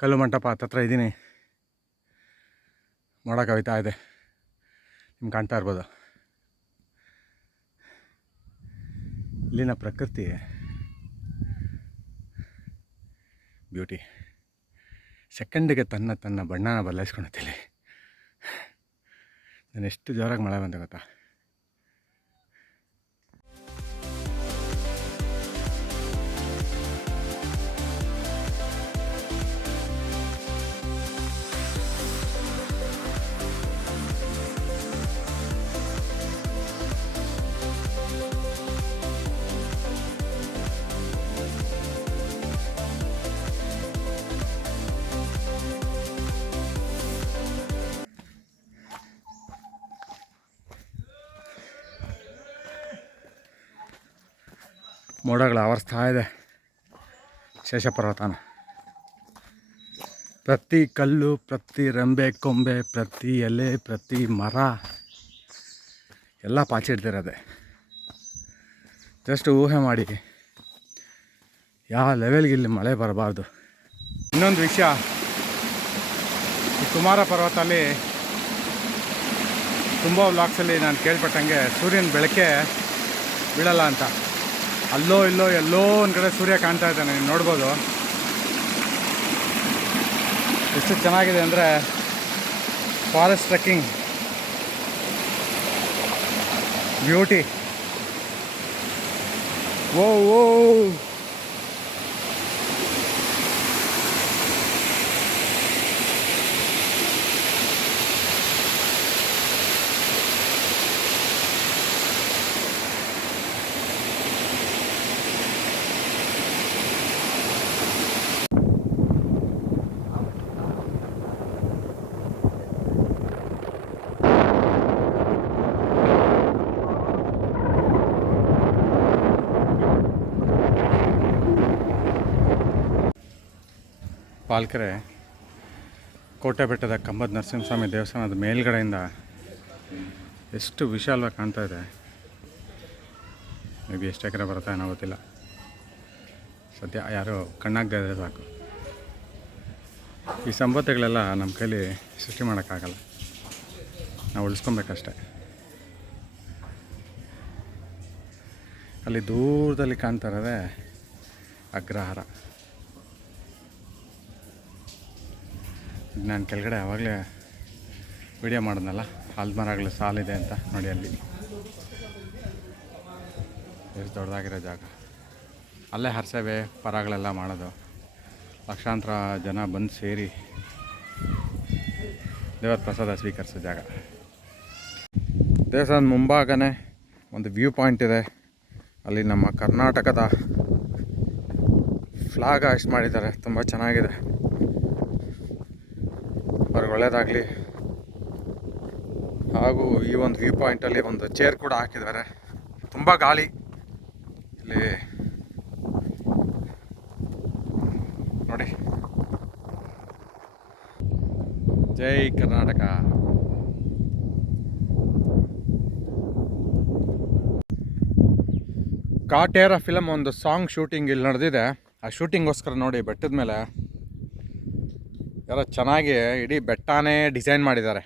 ಕಲ್ಲು ಮಂಟಪ ಹತ್ತತ್ರ ಇದ್ದೀನಿ. ಕವಿತಾ ಇದೆ. ನಿಮ್ಗೆ ಕಾಣ್ತಾ ಇರ್ಬೋದು. ಇಲ್ಲಿನ ಪ್ರಕೃತಿ ಬ್ಯೂಟಿ. ಸೆಕೆಂಡಿಗೆ ತನ್ನ ತನ್ನ ಬಣ್ಣನ ಬದಲಾಯಿಸ್ಕೊಳತ್ತಿಲ್ಲಿ ನಾನು ಎಷ್ಟು ಜೋರಾಗಿ ಮಳೆ ಬಂದ ಗೊತ್ತಾ? ಮೋಡಗಳು ಆವರಿಸ್ತಾ ಇದೆ. ಶೇಷಪರ್ವತನ. ಪ್ರತಿ ಕಲ್ಲು, ಪ್ರತಿ ರಂಬೆ, ಕೊಂಬೆ, ಪ್ರತಿ ಎಲೆ, ಪ್ರತಿ ಮರ, ಎಲ್ಲ ಪಾಚಿ ಇಡ್ತಿರೋದೆ ಜಸ್ಟ್ ಊಹೆ ಮಾಡಿ. ಯಾವ ಲೆವೆಲ್ಗೆ ಇಲ್ಲಿ ಮಳೆ ಬರಬಾರ್ದು. ಇನ್ನೊಂದು ವಿಷಯ. ಈ ಕುಮಾರ ಪರ್ವತಲ್ಲಿ ತುಂಬ ವ್ಲಾಗ್ಸಲ್ಲಿ ನಾನು ಕೇಳ್ಪಟ್ಟಂಗೆ ಸೂರ್ಯನ ಬೆಳಕೆ ಬೀಳಲ್ಲ ಅಂತ. ಅಲ್ಲೋ, ಇಲ್ಲೋ, ಎಲ್ಲೋ ಒಂದು ಕಡೆ ಸೂರ್ಯ ಕಾಣ್ತಾ ಇದ್ದಾನೆ ನೀವು ನೋಡ್ಬೋದು. ಎಷ್ಟು ಚೆನ್ನಾಗಿದೆ ಅಂದರೆ ಫಾರೆಸ್ಟ್ ಟ್ರೆಕ್ಕಿಂಗ್ ಬ್ಯೂಟಿ ಓ ಓ ಪಾಲ್ಕೆರೆ ಕೋಟೆ ಬೆಟ್ಟದ ಕಂಬದ ನರಸಿಂಹಸ್ವಾಮಿ ದೇವಸ್ಥಾನದ ಮೇಲ್ಗಡೆಯಿಂದ ಎಷ್ಟು ವಿಶಾಲವಾಗಿ ಕಾಣ್ತಾ ಇದೆ. ಮೇ ಬಿ ಎಷ್ಟು ಎಕರೆ ಬರುತ್ತೆ ಏನೋ ಗೊತ್ತಿಲ್ಲ. ಸದ್ಯ ಯಾರು ಕಣ್ಣಾಗದೇ ಸಾಕು. ಈ ಸಂಪತ್ತುಗಳೆಲ್ಲ ನಮ್ಮ ಕೈಲಿ ಸೃಷ್ಟಿ ಮಾಡೋಕ್ಕಾಗಲ್ಲ. ನಾವು ಉಳಿಸ್ಕೊಬೇಕಷ್ಟೆ. ಅಲ್ಲಿ ದೂರದಲ್ಲಿ ಕಾಣ್ತಾ ಇರೋದೇ ಅಗ್ರಹಾರ. ನಾನು ಕೆಳಗಡೆ ಆವಾಗಲೇ ವಿಡಿಯೋ ಮಾಡಿದ್ನಲ್ಲ ಆಲ್ದ ಮರಗಳು ಸಾಲಿದೆ ಅಂತ ನೋಡಿ ಅಲ್ಲಿ. ಎಷ್ಟು ದೊಡ್ಡದಾಗಿರೋ ಜಾಗ. ಅಲ್ಲೇ ಹರ್ಸೇವೆ ಪರಗಳೆಲ್ಲ ಮಾಡೋದು. ಲಕ್ಷಾಂತರ ಜನ ಬಂದು ಸೇರಿ ದೇವರ ಪ್ರಸಾದ ಸ್ವೀಕರಿಸೋ ಜಾಗ. ದೇವಸ್ಥಾನ ಮುಂಭಾಗನೇ ಒಂದು ವ್ಯೂ ಪಾಯಿಂಟ್ ಇದೆ. ಅಲ್ಲಿ ನಮ್ಮ ಕರ್ನಾಟಕದ ಫ್ಲಾಗ್ ಆಯ್ಸ್ ಮಾಡಿದ್ದಾರೆ. ತುಂಬ ಚೆನ್ನಾಗಿದೆ. ಅವ್ರಿಗೆ ಒಳ್ಳೆಯದಾಗಲಿ ಹಾಗೂ ಈ ಒಂದು ವ್ಯೂ ಪಾಯಿಂಟಲ್ಲಿ ಒಂದು ಚೇರ್ ಕೂಡ ಹಾಕಿದ್ದಾರೆ. ತುಂಬ ಗಾಳಿ. ಇಲ್ಲಿ ನೋಡಿ. ಜೈ ಕರ್ನಾಟಕ. ಕಾಟೇರ ಫಿಲಮ್ ಒಂದು ಸಾಂಗ್ ಶೂಟಿಂಗ್ ಇಲ್ಲಿ ನಡೆದಿದೆ. ಆ ಶೂಟಿಂಗೋಸ್ಕರ ನೋಡಿ ಬೆಟ್ಟದ ಮೇಲೆ. ಯಾರೋ ಚೆನ್ನಾಗಿ ಇಡೀ ಬೆಟ್ಟನೇ ಡಿಸೈನ್ ಮಾಡಿದ್ದಾರೆ.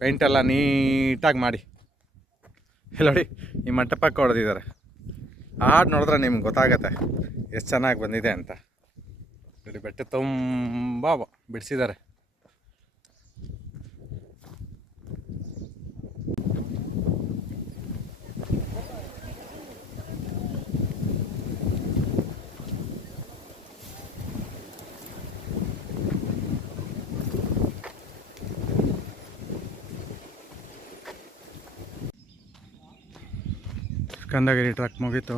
ಪೇಂಟ್ ಎಲ್ಲ ನೀಟಾಗಿ ಮಾಡಿ. ಇಲ್ಲ ನೋಡಿ, ಈ ಮಂಟಪಕ್ಕೆ ಹೊಡೆದಿದ್ದಾರೆ. ಹಾಡು ನೋಡಿದ್ರೆ ನಿಮ್ಗೆ ಗೊತ್ತಾಗತ್ತೆ ಎಷ್ಟು ಚೆನ್ನಾಗಿ ಬಂದಿದೆ ಅಂತ. ನೋಡಿ, ಬೆಟ್ಟ ತುಂಬ ಬಿಡಿಸಿದ್ದಾರೆ. ಕಂದಗಿರಿ ಟ್ರಕ್ ಮುಗೀತು.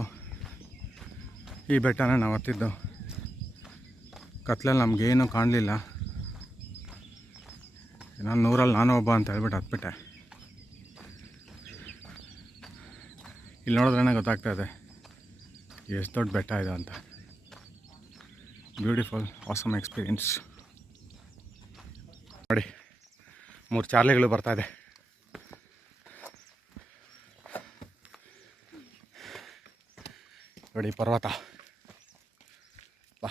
ಈ ಬೆಟ್ಟನ ನಾವು ಹತ್ತಿದ್ದು. ಕತ್ಲಲ್ಲಿ ನಮಗೇನು ಕಾಣಲಿಲ್ಲ. ನಾನು ನೂರಲ್ಲಿ ನಾನು ಒಬ್ಬ ಅಂತ ಹೇಳ್ಬಿಟ್ಟು ಹತ್ಬಿಟ್ಟೆ. ಇಲ್ಲಿ ನೋಡಿದ್ರೇ ಇದೆ ಎಷ್ಟು ದೊಡ್ಡ ಬೆಟ್ಟ ಇದೆ ಅಂತ. ಬ್ಯೂಟಿಫುಲ್ ಆಸಮ್ ಎಕ್ಸ್ಪೀರಿಯನ್ಸ್ ನೋಡಿ, ಮೂರು ಚಾರ್ಲಿಗಳು ಬರ್ತಾ ನೋಡಿ ಪರ್ವತ. ಬಾ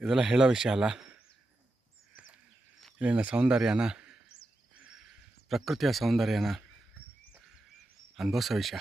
ಇದೆಲ್ಲ ಹೇಳೋ ವಿಷಯ ಅಲ್ಲ. ಇಲ್ಲಿನ ಸೌಂದರ್ಯನ ಪ್ರಕೃತಿಯ ಸೌಂದರ್ಯನ ಅನುಭವಿಸೋ ವಿಷಯ.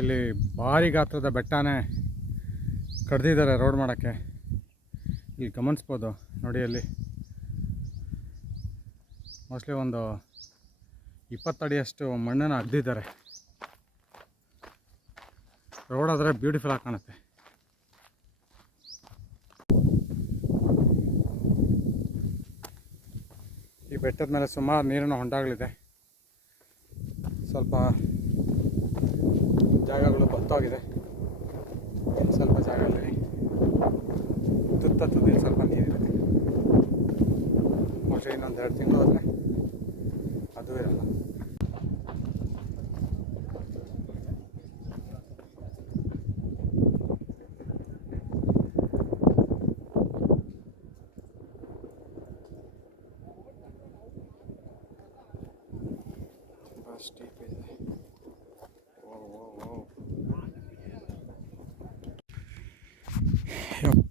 ಇಲ್ಲಿ ಭಾರಿ ಗಾತ್ರದ ಬೆಟ್ಟನೇ ಕಡ್ದಿದ್ದಾರೆ ರೋಡ್ ಮಾಡೋಕ್ಕೆ. ಇಲ್ಲಿ ಗಮನಿಸ್ಬೋದು ನೋಡಿ ಅಲ್ಲಿ. ಮೋಸ್ಟ್ಲಿ ಒಂದು ಇಪ್ಪತ್ತಡಿಯಷ್ಟು ಮಣ್ಣನ್ನು ಅಗ್ದಿದ್ದಾರೆ ರೋಡ್ ಆದರೆ ಬ್ಯೂಟಿಫುಲ್ ಆಗಿ ಕಾಣುತ್ತೆ. ಈ ಬೆಟ್ಟದ ಮೇಲೆ ಸುಮಾರು ನೀರಿನ ಹೊಂಡಗಳಿದೆ. ಸ್ವಲ್ಪ ಜಾಗಗಳು ಬತ್ತೋಗಿದೆ ಇನ್ನು ಸ್ವಲ್ಪ ಜಾಗದಲ್ಲಿ ತುತ್ತ ತುದಿಲಿ ಸ್ವಲ್ಪ ನೀರಿದೆ. ಮೋಸ್ಟ್ಲಿ ಇನ್ನೊಂದು ಎರಡು ತಿಂಗಳು ಹೋದರೆ ಅದು ಇರಲ್ಲ. ತುಂಬ ಸ್ಟೀಪ್ ಇದೆ ಓ ಓ ಓ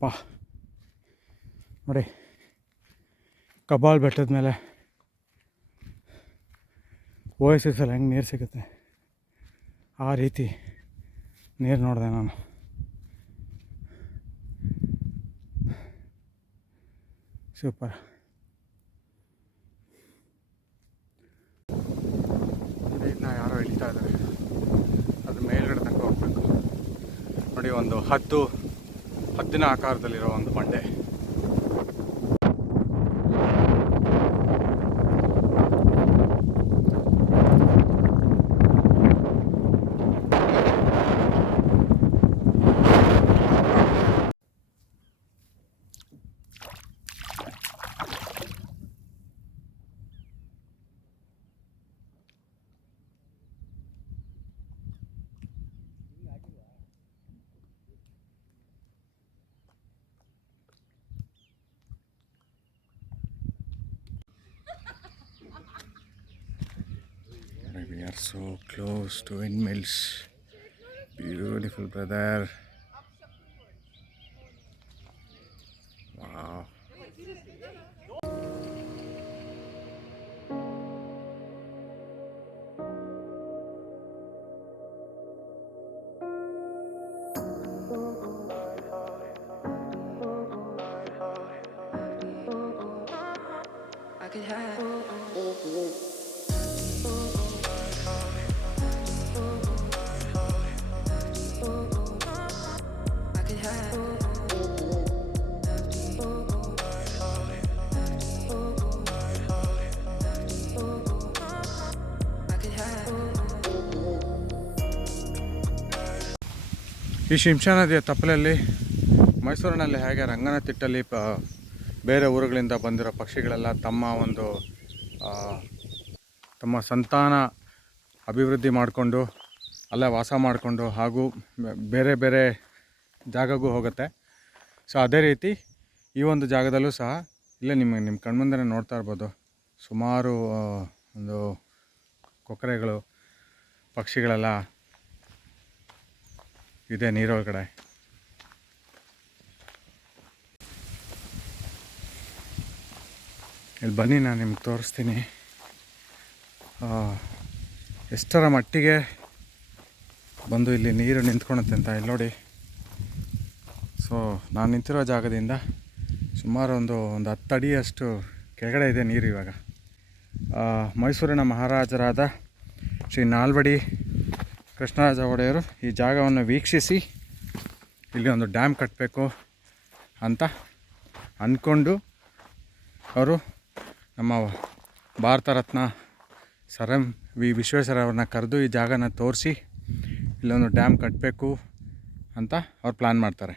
ಯಪ್ಪ ನೋಡಿ ಕಬಾಲ್ ಬೆಟ್ಟದ ಮೇಲೆ ಓಯಸಿಸಲ್ಲಿ ಹೆಂಗೆ ನೀರು ಸಿಗುತ್ತೆ? ಆ ರೀತಿ ನೀರು ನೋಡಿದೆ ನಾನು. ಸೂಪರ್. ಇನ್ನು ಯಾರೋ ಇಳಿತಾ ಇದ್ದಾರೆ. ಅದು ಮೇಲ್ಗಡೆ ತನಕ ಹೋಗ್ಬೇಕು. ನೋಡಿ, ಒಂದು ಹದ್ದು ಹದ್ದಿನ ಆಕಾರದಲ್ಲಿರೋ ಒಂದು ಬಂಡೆ. Are so close to windmills. Beautiful, brother. ಈ ಶಿಂಷಾ ನದಿಯ ತಪ್ಪಲಲ್ಲಿ ಮೈಸೂರಿನಲ್ಲಿ ಹೇಗೆ ರಂಗನತಿಟ್ಟಲ್ಲಿ ಪ ಬೇರೆ ಊರುಗಳಿಂದ ಬಂದಿರೋ ಪಕ್ಷಿಗಳೆಲ್ಲ ತಮ್ಮ ಒಂದು ತಮ್ಮ ಸಂತಾನ ಅಭಿವೃದ್ಧಿ ಮಾಡಿಕೊಂಡು, ಅಲ್ಲೇ ವಾಸ ಮಾಡಿಕೊಂಡು ಹಾಗೂ ಬೇರೆ ಬೇರೆ ಜಾಗಗೂ ಹೋಗುತ್ತೆ. ಸೊ ಅದೇ ರೀತಿ ಈ ಒಂದು ಜಾಗದಲ್ಲೂ ಸಹ ಇಲ್ಲೇ ನಿಮ್ಮ ನಿಮ್ಮ ಕಣ್ಮುಂದೆ ನೋಡ್ತಾ ಇರ್ಬೋದು. ಸುಮಾರು ಒಂದು ಕೊಕ್ಕರೆಗಳು, ಪಕ್ಷಿಗಳೆಲ್ಲ ಇದೆ ನೀರೊಳಗಡೆ. ಇಲ್ಲಿ ಬನ್ನಿ, ನಾನು ನಿಮ್ಗೆ ತೋರಿಸ್ತೀನಿ. ಎಷ್ಟರ ಮಟ್ಟಿಗೆ ಬಂದು ಇಲ್ಲಿ ನೀರು ನಿಂತ್ಕೊಳುತ್ತೆ ಅಂತ ಇಲ್ಲಿ ನೋಡಿ. ಸೊ ನಾನು ನಿಂತಿರೋ ಜಾಗದಿಂದ ಸುಮಾರು ಒಂದು ಒಂದು ಹತ್ತು ಅಡಿಯಷ್ಟು ಕೆಳಗಡೆ ಇದೆ ನೀರು ಇವಾಗ. ಮೈಸೂರಿನ ಮಹಾರಾಜರಾದ ಶ್ರೀ ನಾಲ್ವಡಿ ಕೃಷ್ಣರಾಜ ಒಡೆಯರು ಈ ಜಾಗವನ್ನು ವೀಕ್ಷಿಸಿ ಇಲ್ಲಿ ಒಂದು ಡ್ಯಾಮ್ ಕಟ್ಟಬೇಕು ಅಂತ ಅಂದ್ಕೊಂಡು ಅವರು ನಮ್ಮ Bharat Ratna sir M V Vishweshwara ಅವ್ರನ್ನ ಕರೆದು ಈ ಜಾಗನ ತೋರಿಸಿ ಇಲ್ಲೊಂದು ಡ್ಯಾಮ್ ಕಟ್ಟಬೇಕು ಅಂತ ಅವ್ರು ಪ್ಲ್ಯಾನ್ ಮಾಡ್ತಾರೆ.